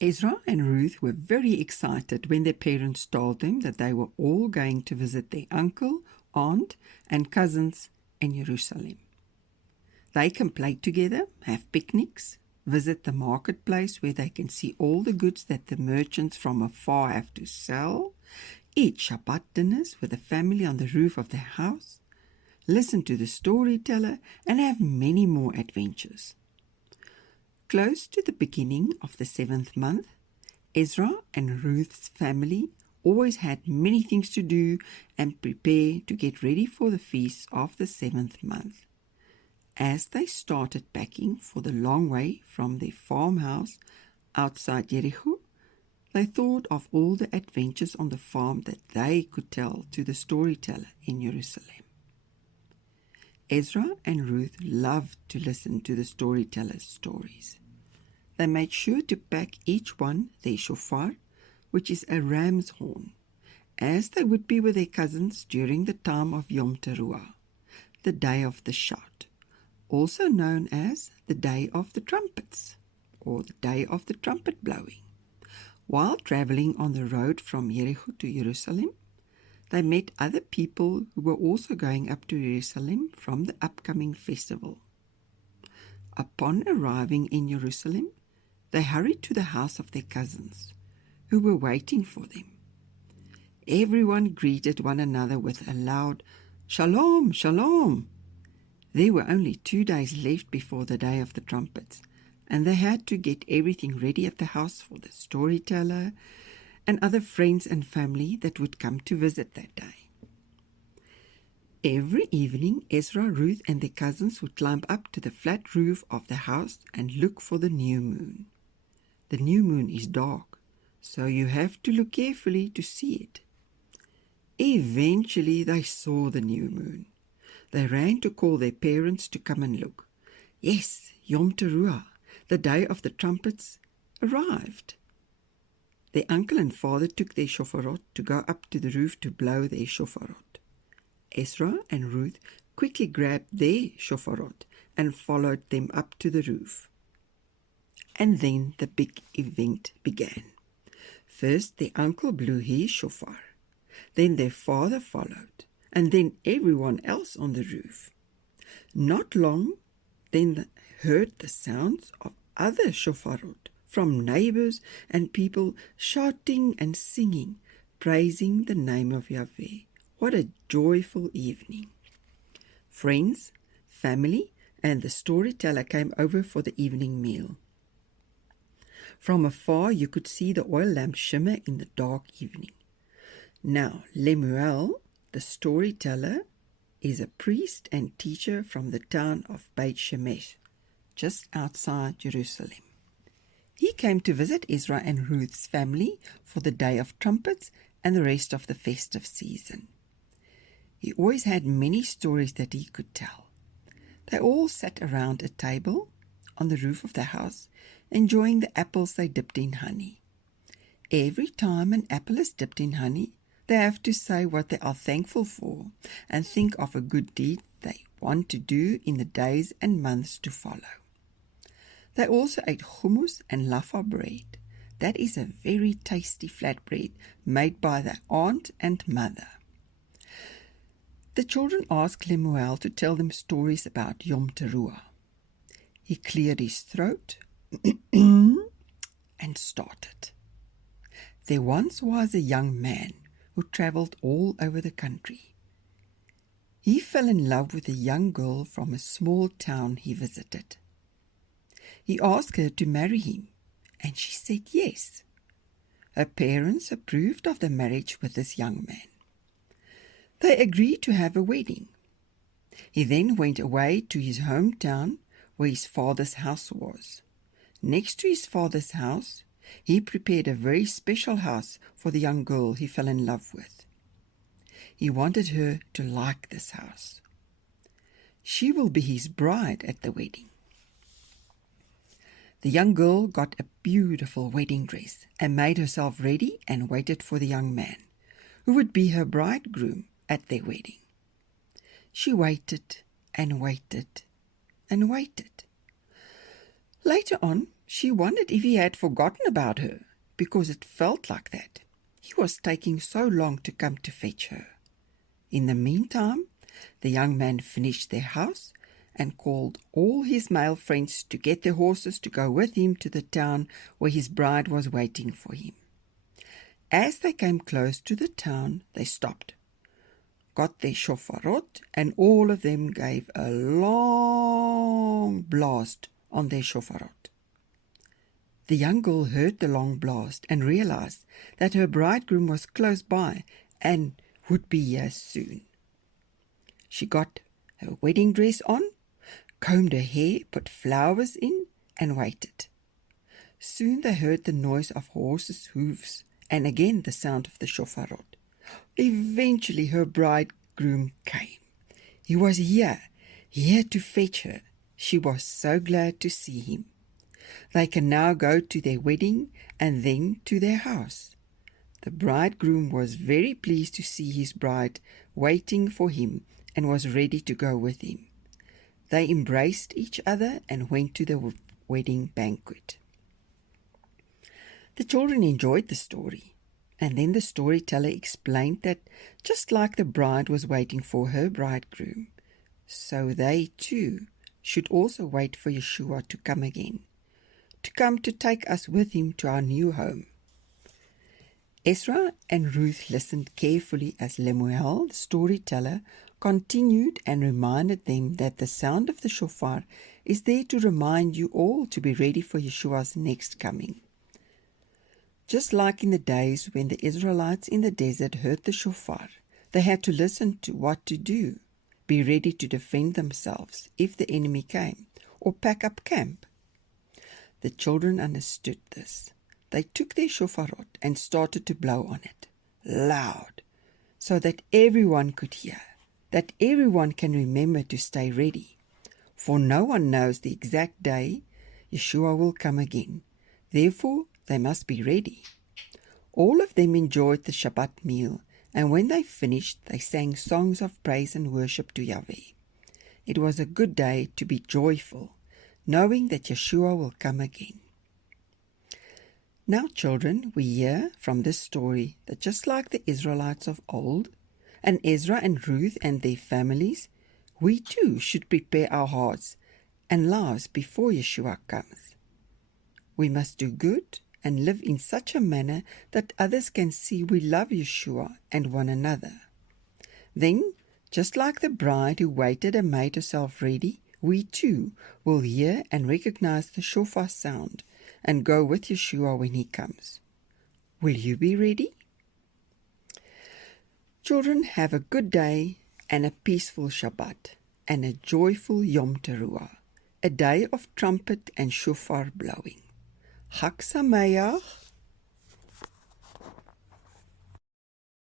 Ezra and Ruth were very excited when their parents told them that they were all going to visit their uncle, aunt, and cousins in Jerusalem. They can play together, have picnics, visit the marketplace where they can see all the goods that the merchants from afar have to sell, eat Shabbat dinners with the family on the roof of their house, listen to the storyteller, and have many more adventures. Close to the beginning of the 7th month, Ezra and Ruth's family always had many things to do and prepare to get ready for the feast of the 7th month. As they started packing for the long way from their farmhouse outside Jericho, they thought of all the adventures on the farm that they could tell to the storyteller in Jerusalem. Ezra and Ruth loved to listen to the storyteller's stories. They made sure to pack each one their shofar, which is a ram's horn, as they would be with their cousins during the time of Yom Teruah, the day of the shout, also known as the day of the trumpets, or the day of the trumpet blowing. While traveling on the road from Jericho to Jerusalem, they met other people who were also going up to Jerusalem from the upcoming festival. Upon arriving in Jerusalem, they hurried to the house of their cousins, who were waiting for them. Everyone greeted one another with a loud, "Shalom, shalom." There were only 2 days left before the day of the trumpets, and they had to get everything ready at the house for the storyteller and other friends and family that would come to visit that day. Every evening, Ezra, Ruth, and their cousins would climb up to the flat roof of the house and look for the new moon. The new moon is dark, so you have to look carefully to see it. Eventually, they saw the new moon. They ran to call their parents to come and look. Yes, Yom Teruah, the day of the trumpets, arrived. Their uncle and father took their shofarot to go up to the roof to blow their shofarot. Ezra and Ruth quickly grabbed their shofarot and followed them up to the roof. And then the big event began. First, their uncle blew his shofar. Then their father followed, and then everyone else on the roof. Not long, then they heard the sounds of other shofarot from neighbors and people shouting and singing, praising the name of Yahweh. What a joyful evening. Friends, family, and the storyteller came over for the evening meal. From afar, you could see the oil lamp shimmer in the dark evening. Now, Lemuel, the storyteller, is a priest and teacher from the town of Beit Shemesh, just outside Jerusalem. He came to visit Ezra and Ruth's family for the Day of Trumpets and the rest of the festive season. He always had many stories that he could tell. They all sat around a table on the roof of the house, enjoying the apples they dipped in honey. Every time an apple is dipped in honey, they have to say what they are thankful for and think of a good deed they want to do in the days and months to follow. They also ate hummus and laffa bread. That is a very tasty flatbread made by their aunt and mother. The children asked Lemuel to tell them stories about Yom Teruah. He cleared his throat and started. There once was a young man who traveled all over the country. He fell in love with a young girl from a small town he visited. He asked her to marry him, and she said yes. Her parents approved of the marriage with this young man. They agreed to have a wedding. He then went away to his hometown where his father's house was. Next to his father's house, he prepared a very special house for the young girl he fell in love with. He wanted her to like this house. She will be his bride at the wedding. The young girl got a beautiful wedding dress and made herself ready and waited for the young man, who would be her bridegroom at their wedding. She waited and waited and waited. Later on, She wondered if he had forgotten about her, because it felt like that. He was taking so long to come to fetch her. In the meantime, the young man finished their house and called all his male friends to get their horses to go with him to the town where his bride was waiting for him. As they came close to the town, they stopped, got their shofarot, and all of them gave a long blast on their shofarot. The young girl heard the long blast and realized that her bridegroom was close by and would be here soon. She got her wedding dress on, combed her hair, put flowers in, and waited. Soon they heard the noise of horses' hoofs and again the sound of the shofarot. Eventually her bridegroom came. He was here to fetch her. She was so glad to see him. They can now go to their wedding and then to their house. The bridegroom was very pleased to see his bride waiting for him and was ready to go with him. They embraced each other and went to the wedding banquet. The children enjoyed the story, and then the storyteller explained that just like the bride was waiting for her bridegroom, so they too should also wait for Yeshua to come again, to come to take us with him to our new home. Ezra and Ruth listened carefully as Lemuel, the storyteller, continued and reminded them that the sound of the shofar is there to remind you all to be ready for Yeshua's next coming. Just like in the days when the Israelites in the desert heard the shofar, they had to listen to what to do, be ready to defend themselves if the enemy came, or pack up camp. The children understood this. They took their shofarot and started to blow on it, loud, so that everyone could hear, that everyone can remember to stay ready. For no one knows the exact day Yeshua will come again. Therefore, they must be ready. All of them enjoyed the Shabbat meal, and when they finished, they sang songs of praise and worship to Yahweh. It was a good day to be joyful, knowing that Yeshua will come again. Now, children, we hear from this story that just like the Israelites of old, and Ezra and Ruth and their families, we too should prepare our hearts and lives before Yeshua comes. We must do good and live in such a manner that others can see we love Yeshua and one another. Then, just like the bride who waited and made herself ready, we too will hear and recognize the shofar sound and go with Yeshua when he comes. Will you be ready? Children, have a good day and a peaceful Shabbat and a joyful Yom Teruah, a day of trumpet and shofar blowing. Chag Sameach.